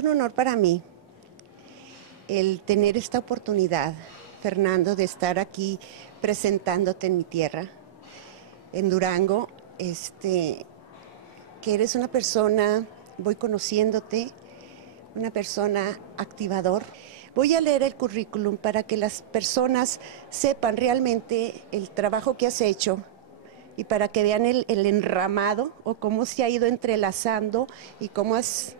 un honor para mí el tener esta oportunidad, Fernando, de estar aquí presentándote en mi tierra, en Durango, que eres una persona, voy conociéndote, una persona activador. Voy a leer el currículum para que las personas sepan realmente el trabajo que has hecho y para que vean el enramado o cómo se ha ido entrelazando y cómo has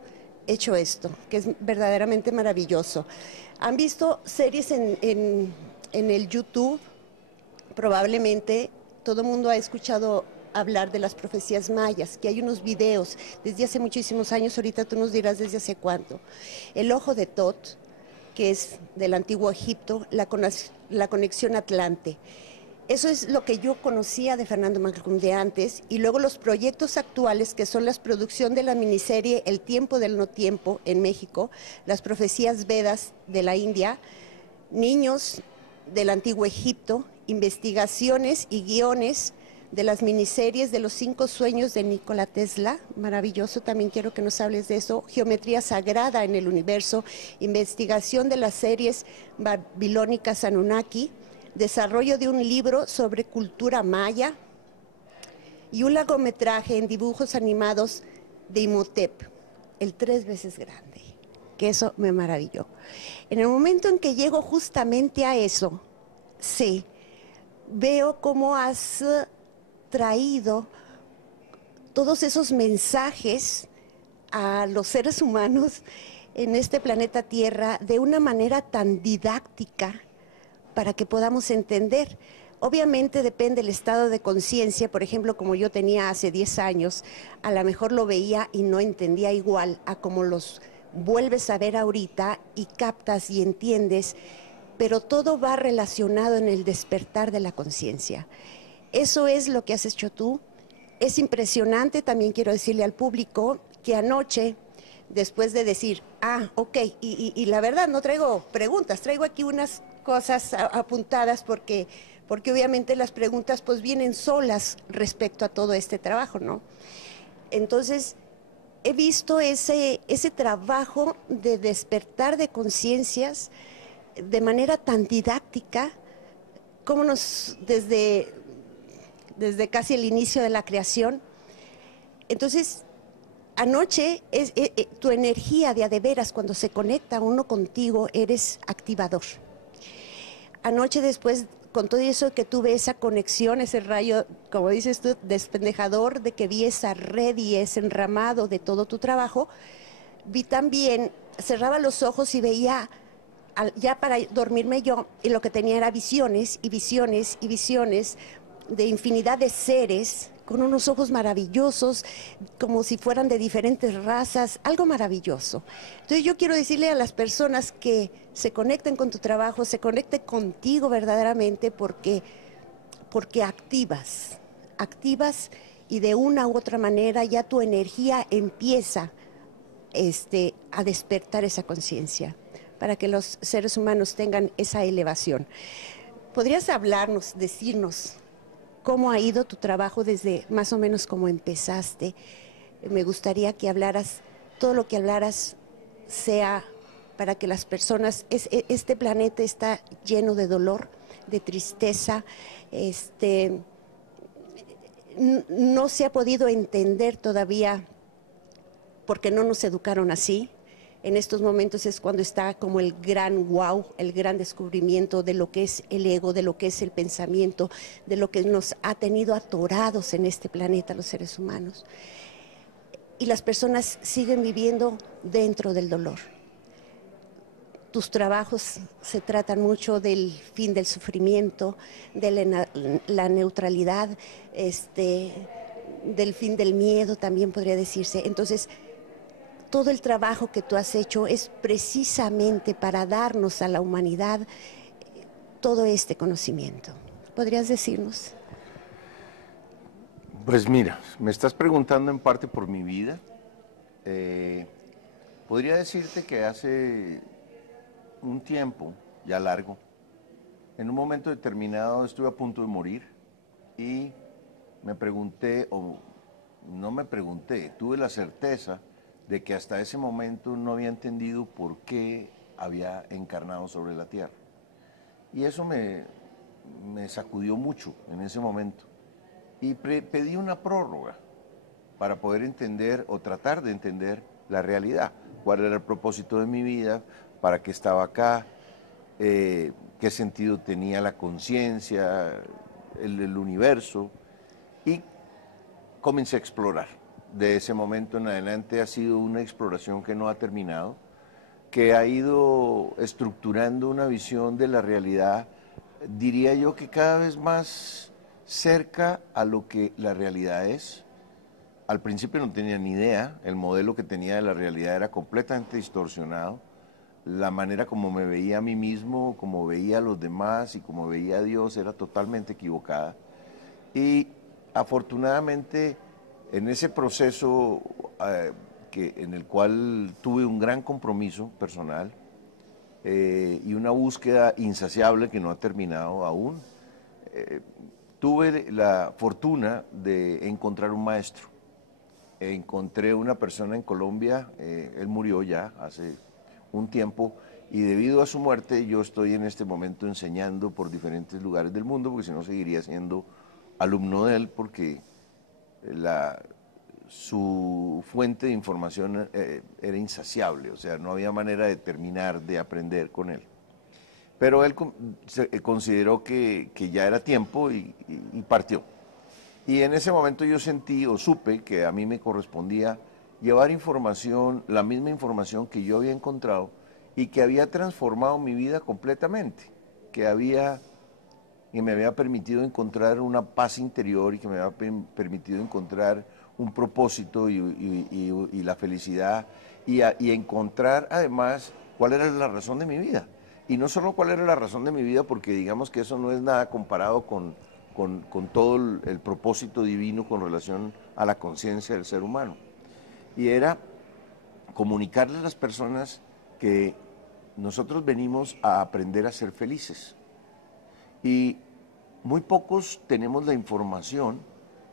hecho esto, que es verdaderamente maravilloso. ¿Han visto series en el YouTube? Probablemente todo el mundo ha escuchado hablar de las profecías mayas, que hay unos videos desde hace muchísimos años, ahorita tú nos dirás desde hace cuánto. El ojo de Tot, que es del antiguo Egipto, la conexión Atlante. Eso es lo que yo conocía de Fernando Malcolm de antes, y luego los proyectos actuales, que son la producción de la miniserie El tiempo del no tiempo en México, las profecías Vedas de la India, niños del antiguo Egipto, investigaciones y guiones de las miniseries de los 5 sueños de Nikola Tesla, maravilloso, también quiero que nos hables de eso, geometría sagrada en el universo, investigación de las series babilónicas Anunnaki, desarrollo de un libro sobre cultura maya y un largometraje en dibujos animados de Imhotep, el 3 veces grande, que eso me maravilló. En el momento en que llego justamente a eso, sí, veo cómo has traído todos esos mensajes a los seres humanos en este planeta Tierra de una manera tan didáctica para que podamos entender. Obviamente depende del estado de conciencia, por ejemplo, como yo tenía hace 10 años, a lo mejor lo veía y no entendía igual a como los vuelves a ver ahorita y captas y entiendes, pero todo va relacionado en el despertar de la conciencia. Eso es lo que has hecho tú. Es impresionante, también quiero decirle al público que anoche, después de decir, ok, y la verdad no traigo preguntas, traigo aquí unas cosas apuntadas porque obviamente las preguntas pues vienen solas respecto a todo este trabajo, ¿no? Entonces, he visto ese trabajo de despertar de conciencias de manera tan didáctica, como desde casi el inicio de la creación. Entonces, anoche, tu energía de a de veras, cuando se conecta uno contigo, eres activador. Anoche después, con todo eso que tuve esa conexión, ese rayo, como dices tú, despendejador, de que vi esa red y ese enramado de todo tu trabajo, vi también, cerraba los ojos y veía, ya para dormirme yo, y lo que tenía era visiones y visiones y visiones de infinidad de seres con unos ojos maravillosos, como si fueran de diferentes razas, algo maravilloso. Entonces yo quiero decirle a las personas que se conecten con tu trabajo, se conecten contigo verdaderamente, porque activas y de una u otra manera ya tu energía empieza a despertar esa conciencia, para que los seres humanos tengan esa elevación. ¿Podrías hablarnos, decirnos cómo ha ido tu trabajo desde más o menos cómo empezaste? Me gustaría que hablaras, todo lo que hablaras sea para que las personas, este planeta está lleno de dolor, de tristeza, no se ha podido entender todavía porque no nos educaron así. En estos momentos es cuando está como el gran wow, el gran descubrimiento de lo que es el ego, de lo que es el pensamiento, de lo que nos ha tenido atorados en este planeta, los seres humanos. Y las personas siguen viviendo dentro del dolor. Tus trabajos se tratan mucho del fin del sufrimiento, de la neutralidad, del fin del miedo, también podría decirse. Entonces, todo el trabajo que tú has hecho es precisamente para darnos a la humanidad todo este conocimiento. ¿Podrías decirnos? Pues mira, me estás preguntando en parte por mi vida. Podría decirte que hace un tiempo, ya largo, en un momento determinado estuve a punto de morir y me pregunté, o no me pregunté, tuve la certeza de que hasta ese momento no había entendido por qué había encarnado sobre la tierra. Y eso me sacudió mucho en ese momento. Y pedí una prórroga para poder entender o tratar de entender la realidad. Cuál era el propósito de mi vida, para qué estaba acá, qué sentido tenía la conciencia, el universo. Y comencé a explorar. De ese momento en adelante ha sido una exploración que no ha terminado, que ha ido estructurando una visión de la realidad, diría yo que cada vez más cerca a lo que la realidad es. Al principio no tenía ni idea, el modelo que tenía de la realidad era completamente distorsionado, la manera como me veía a mí mismo, como veía a los demás y como veía a Dios era totalmente equivocada. Y afortunadamente en ese proceso en el cual tuve un gran compromiso personal y una búsqueda insaciable que no ha terminado aún, tuve la fortuna de encontrar un maestro. Encontré una persona en Colombia, él murió ya hace un tiempo, y debido a su muerte yo estoy en este momento enseñando por diferentes lugares del mundo, porque si no seguiría siendo alumno de él, porque su fuente de información era insaciable, o sea, no había manera de terminar de aprender con él. Pero él consideró que ya era tiempo y partió. Y en ese momento yo sentí o supe que a mí me correspondía llevar información, la misma información que yo había encontrado y que había transformado mi vida completamente, que me había permitido encontrar una paz interior y que me había permitido encontrar un propósito y la felicidad y encontrar además cuál era la razón de mi vida. Y no solo cuál era la razón de mi vida, porque digamos que eso no es nada comparado con todo el propósito divino con relación a la conciencia del ser humano. Y era comunicarle a las personas que nosotros venimos a aprender a ser felices. Y muy pocos tenemos la información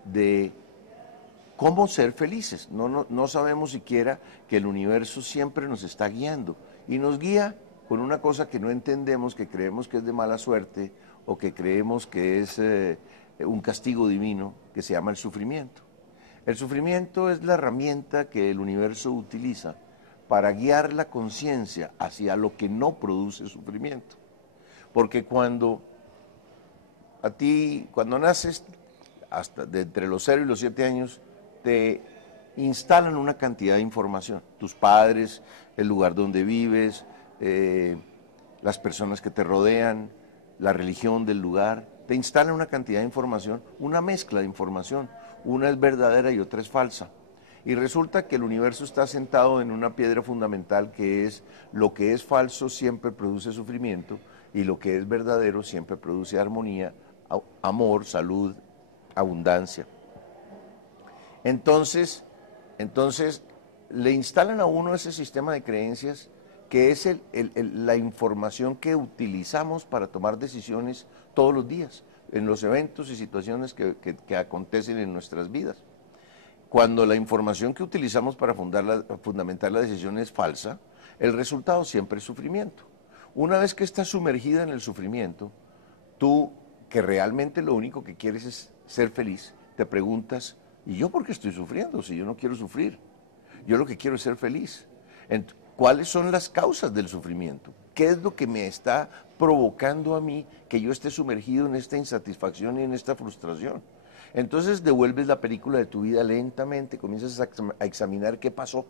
de cómo ser felices. No sabemos siquiera que el universo siempre nos está guiando. Y nos guía con una cosa que no entendemos, que creemos que es de mala suerte o que creemos que es un castigo divino, que se llama el sufrimiento. El sufrimiento es la herramienta que el universo utiliza para guiar la conciencia hacia lo que no produce sufrimiento. Porque cuando naces, hasta de entre los 0 y los 7 años, te instalan una cantidad de información. Tus padres, el lugar donde vives, las personas que te rodean, la religión del lugar, te instalan una cantidad de información, una mezcla de información. Una es verdadera y otra es falsa. Y resulta que el universo está sentado en una piedra fundamental que es: lo que es falso siempre produce sufrimiento y lo que es verdadero siempre produce armonía, amor, salud, abundancia. Entonces le instalan a uno ese sistema de creencias que es la información que utilizamos para tomar decisiones todos los días, en los eventos y situaciones que acontecen en nuestras vidas. Cuando la información que utilizamos para fundamentar la decisión es falsa, el resultado siempre es sufrimiento. Una vez que estás sumergida en el sufrimiento, tú, que realmente lo único que quieres es ser feliz, te preguntas: ¿y yo por qué estoy sufriendo si yo no quiero sufrir? Yo lo que quiero es ser feliz. ¿Cuáles son las causas del sufrimiento? ¿Qué es lo que me está provocando a mí que yo esté sumergido en esta insatisfacción y en esta frustración? Entonces devuelves la película de tu vida lentamente, comienzas a examinar qué pasó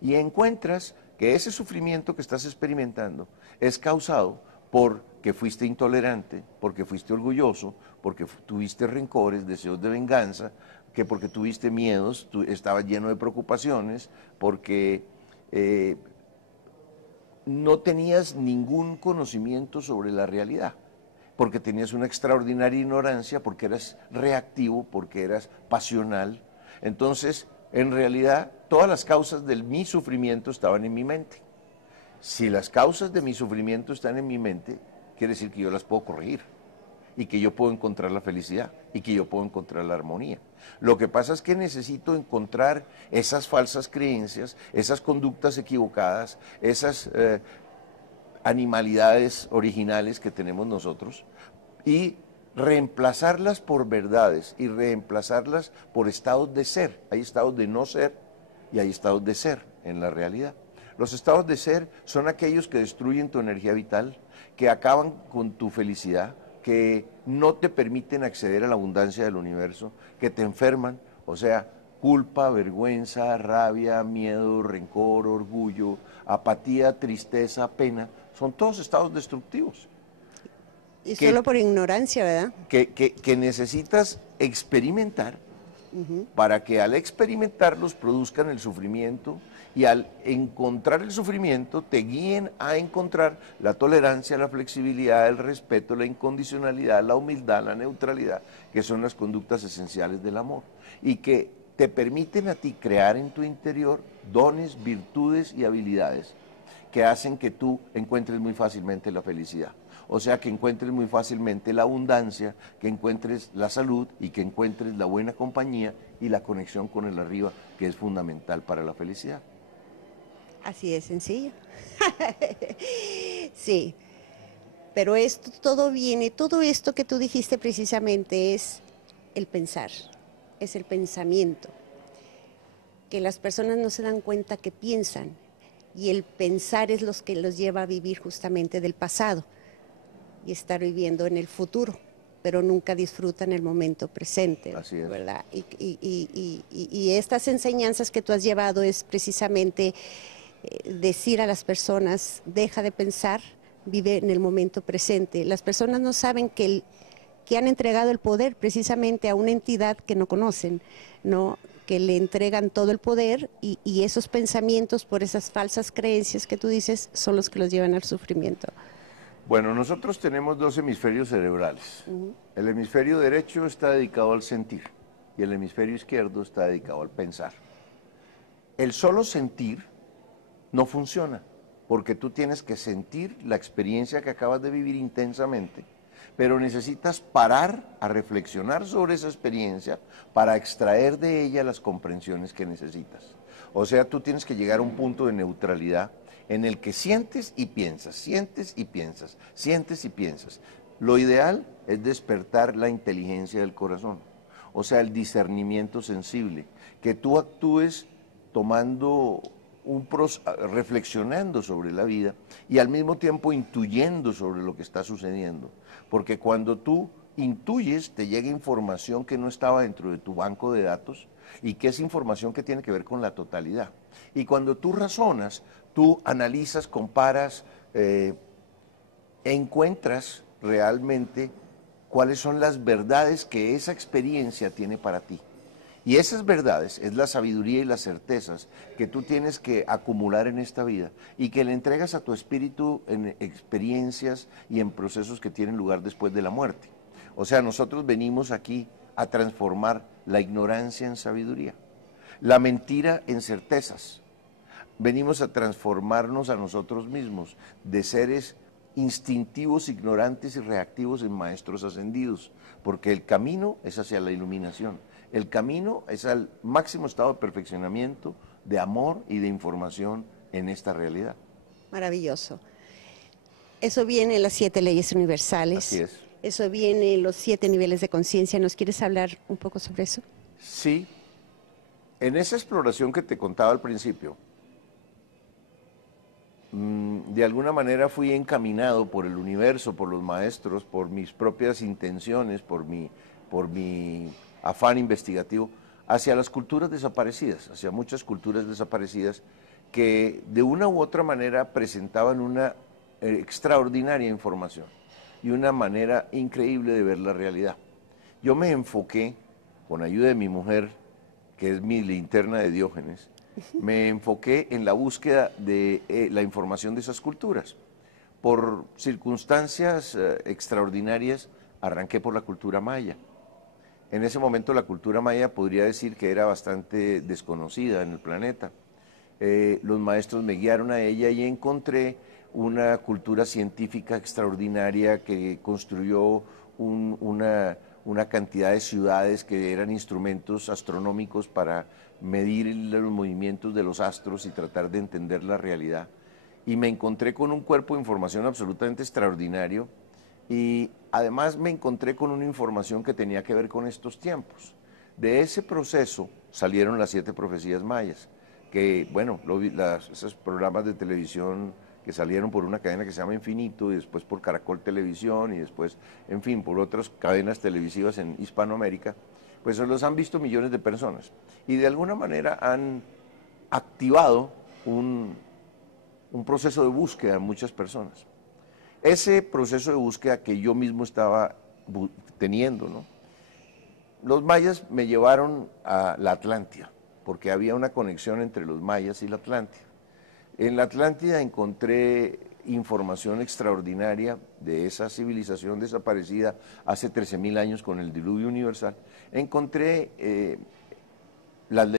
y encuentras que ese sufrimiento que estás experimentando es causado porque fuiste intolerante, porque fuiste orgulloso, porque tuviste rencores, deseos de venganza, que porque tuviste miedos, estabas lleno de preocupaciones, porque no tenías ningún conocimiento sobre la realidad, porque tenías una extraordinaria ignorancia, porque eras reactivo, porque eras pasional. Entonces, en realidad, todas las causas de mi sufrimiento estaban en mi mente. Si las causas de mi sufrimiento están en mi mente, quiere decir que yo las puedo corregir. y que yo puedo encontrar la felicidad y que yo puedo encontrar la armonía. Lo que pasa es que necesito encontrar esas falsas creencias, esas conductas equivocadas, esas animalidades originales que tenemos nosotros y reemplazarlas por verdades y reemplazarlas por estados de ser. Hay estados de no ser y hay estados de ser en la realidad. Los estados de ser son aquellos que destruyen tu energía vital, que acaban con tu felicidad, que no te permiten acceder a la abundancia del universo, que te enferman, o sea, culpa, vergüenza, rabia, miedo, rencor, orgullo, apatía, tristeza, pena, son todos estados destructivos. Y solo por ignorancia, ¿verdad? Que necesitas experimentar para que al experimentarlos produzcan el sufrimiento y al encontrar el sufrimiento te guíen a encontrar la tolerancia, la flexibilidad, el respeto, la incondicionalidad, la humildad, la neutralidad, que son las conductas esenciales del amor y que te permiten a ti crear en tu interior dones, virtudes y habilidades que hacen que tú encuentres muy fácilmente la felicidad. O sea, que encuentres muy fácilmente la abundancia, que encuentres la salud y que encuentres la buena compañía y la conexión con el arriba, que es fundamental para la felicidad. Así de sencillo. Sí, pero esto todo viene, todo esto que tú dijiste precisamente es el pensar, es el pensamiento, que las personas no se dan cuenta que piensan y el pensar es lo que los lleva a vivir justamente del pasado y estar viviendo en el futuro, pero nunca disfrutan el momento presente, Así es. ¿verdad? Y estas enseñanzas que tú has llevado es precisamente decir a las personas, deja de pensar, vive en el momento presente. Las personas no saben que han entregado el poder precisamente a una entidad que no conocen, ¿no? Que le entregan todo el poder y esos pensamientos por esas falsas creencias que tú dices son los que los llevan al sufrimiento. Bueno, nosotros tenemos dos hemisferios cerebrales. El hemisferio derecho está dedicado al sentir y el hemisferio izquierdo está dedicado al pensar. El solo sentir no funciona, porque tú tienes que sentir la experiencia que acabas de vivir intensamente, pero necesitas parar a reflexionar sobre esa experiencia para extraer de ella las comprensiones que necesitas. O sea, tú tienes que llegar a un punto de neutralidad en el que sientes y piensas, sientes y piensas, sientes y piensas. Lo ideal es despertar la inteligencia del corazón, o sea, el discernimiento sensible, que tú actúes tomando reflexionando sobre la vida y al mismo tiempo intuyendo sobre lo que está sucediendo. Porque cuando tú intuyes, te llega información que no estaba dentro de tu banco de datos y que es información que tiene que ver con la totalidad. Y cuando tú razonas, tú analizas, comparas, encuentras realmente cuáles son las verdades que esa experiencia tiene para ti. Y esas verdades es la sabiduría y las certezas que tú tienes que acumular en esta vida y que le entregas a tu espíritu en experiencias y en procesos que tienen lugar después de la muerte. O sea, nosotros venimos aquí a transformar la ignorancia en sabiduría, la mentira en certezas. Venimos a transformarnos a nosotros mismos de seres instintivos, ignorantes y reactivos en maestros ascendidos, porque el camino es hacia la iluminación. El camino es al máximo estado de perfeccionamiento, de amor y de información en esta realidad. Maravilloso. Eso viene en las 7 leyes universales. Así es. Eso viene en los 7 niveles de conciencia. ¿Nos quieres hablar un poco sobre eso? Sí. En esa exploración que te contaba al principio, de alguna manera fui encaminado por el universo, por los maestros, por mis propias intenciones, por mi afán investigativo, hacia las culturas desaparecidas, hacia muchas culturas desaparecidas que de una u otra manera presentaban una extraordinaria información y una manera increíble de ver la realidad. Yo me enfoqué, con ayuda de mi mujer, que es mi linterna de Diógenes, me enfoqué en la búsqueda de la información de esas culturas. Por circunstancias extraordinarias, arranqué por la cultura maya. En ese momento la cultura maya podría decir que era bastante desconocida en el planeta. Los maestros me guiaron a ella y encontré una cultura científica extraordinaria que construyó una cantidad de ciudades que eran instrumentos astronómicos para medir los movimientos de los astros y tratar de entender la realidad. Y me encontré con un cuerpo de información absolutamente extraordinario y además me encontré con una información que tenía que ver con estos tiempos. De ese proceso salieron las 7 profecías mayas, que, bueno, esos programas de televisión que salieron por una cadena que se llama Infinito y después por Caracol Televisión y después, en fin, por otras cadenas televisivas en Hispanoamérica, pues los han visto millones de personas y de alguna manera han activado un proceso de búsqueda en muchas personas. Ese proceso de búsqueda que yo mismo estaba teniendo, ¿no? Los mayas me llevaron a la Atlántida, porque había una conexión entre los mayas y la Atlántida. En la Atlántida encontré información extraordinaria de esa civilización desaparecida hace 13.000 años con el diluvio universal. Encontré las